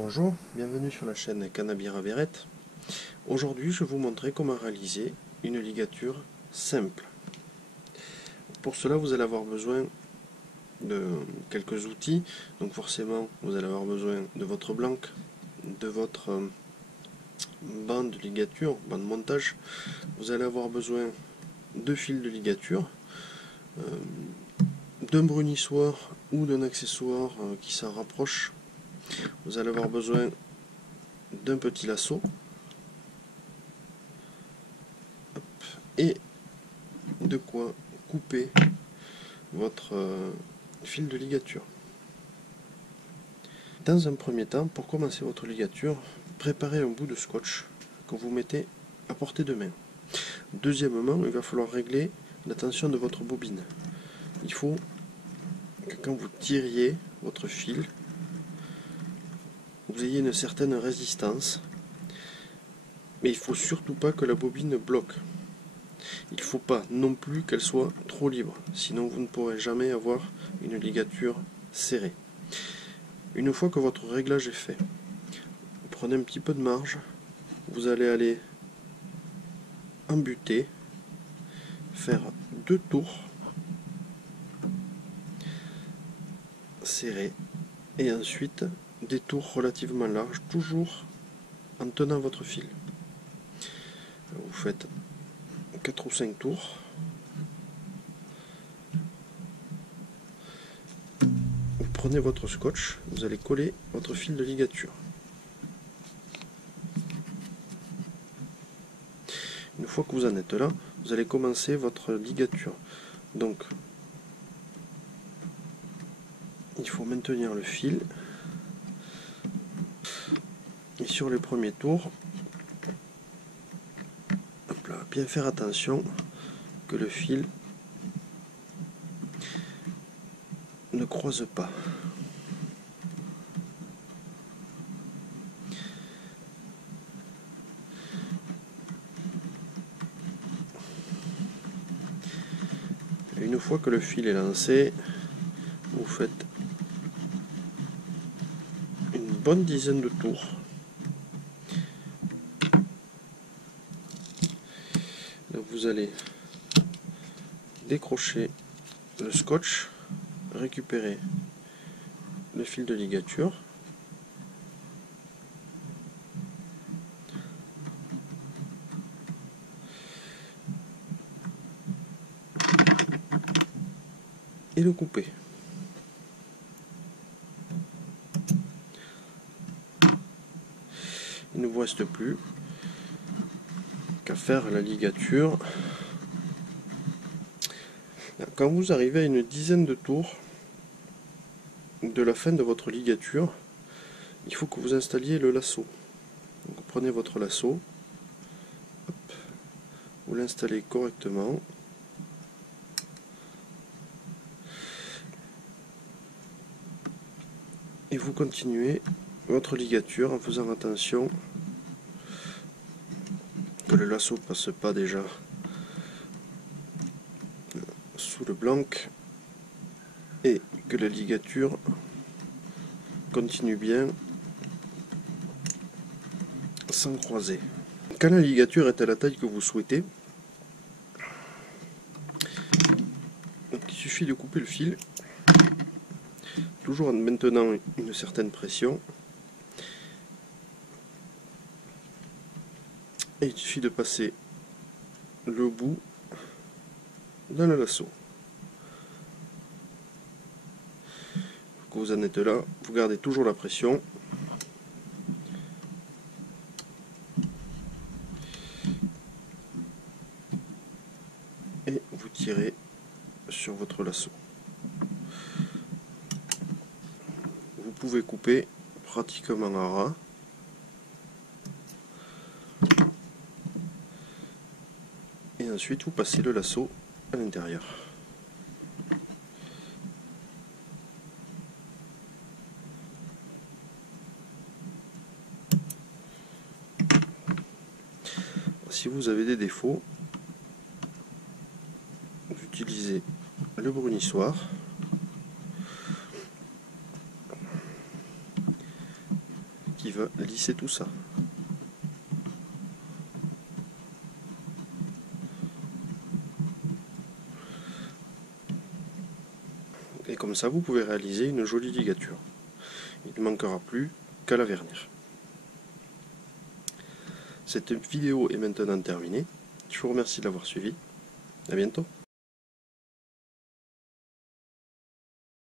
Bonjour, bienvenue sur la chaîne Canabira Verrette. Aujourd'hui, je vais vous montrer comment réaliser une ligature simple. Pour cela, vous allez avoir besoin de quelques outils. Donc forcément, vous allez avoir besoin de votre blanc, de votre bande de ligature, bande de montage. Vous allez avoir besoin de fils de ligature, d'un brunissoir ou d'un accessoire qui s'en rapproche. Vous allez avoir besoin d'un petit lasso et de quoi couper votre fil de ligature. Dans un premier temps, pour commencer votre ligature, préparez un bout de scotch que vous mettez à portée de main. Deuxièmement, il va falloir régler la tension de votre bobine. Il faut que quand vous tiriez votre fil, vous ayez une certaine résistance, mais il ne faut surtout pas que la bobine bloque. Il ne faut pas non plus qu'elle soit trop libre, sinon vous ne pourrez jamais avoir une ligature serrée. Une fois que votre réglage est fait, vous prenez un petit peu de marge, vous allez aller embuter, faire 2 tours serrés et ensuite des tours relativement larges, toujours en tenant votre fil. Vous faites 4 ou 5 tours. Vous prenez votre scotch, vous allez coller votre fil de ligature. Une fois que vous en êtes là, vous allez commencer votre ligature. Donc, il faut maintenir le fil. Et sur les premiers tours, hop là, bien faire attention que le fil ne croise pas. Et une fois que le fil est lancé, vous faites une bonne dizaine de tours. Donc vous allez décrocher le scotch, récupérer le fil de ligature, et le couper. Il ne vous reste plus qu'à faire la ligature. Quand vous arrivez à une dizaine de tours de la fin de votre ligature, il faut que vous installiez le lasso. Donc, vous prenez votre lasso, hop, vous l'installez correctement. Et vous continuez votre ligature en faisant attention que le lasso ne passe pas déjà sous le blanc et que la ligature continue bien sans croiser. Quand la ligature est à la taille que vous souhaitez, donc il suffit de couper le fil, toujours en maintenant une certaine pression, et il suffit de passer le bout dans le lasso. Quand vous en êtes là, vous gardez toujours la pression. Et vous tirez sur votre lasso. Vous pouvez couper pratiquement à ras. Et ensuite vous passez le lasso à l'intérieur. Si vous avez des défauts, vous utilisez le brunissoir. qui va lisser tout ça. Et comme ça, vous pouvez réaliser une jolie ligature. Il ne manquera plus qu'à la vernir. Cette vidéo est maintenant terminée. Je vous remercie de l'avoir suivi. À bientôt.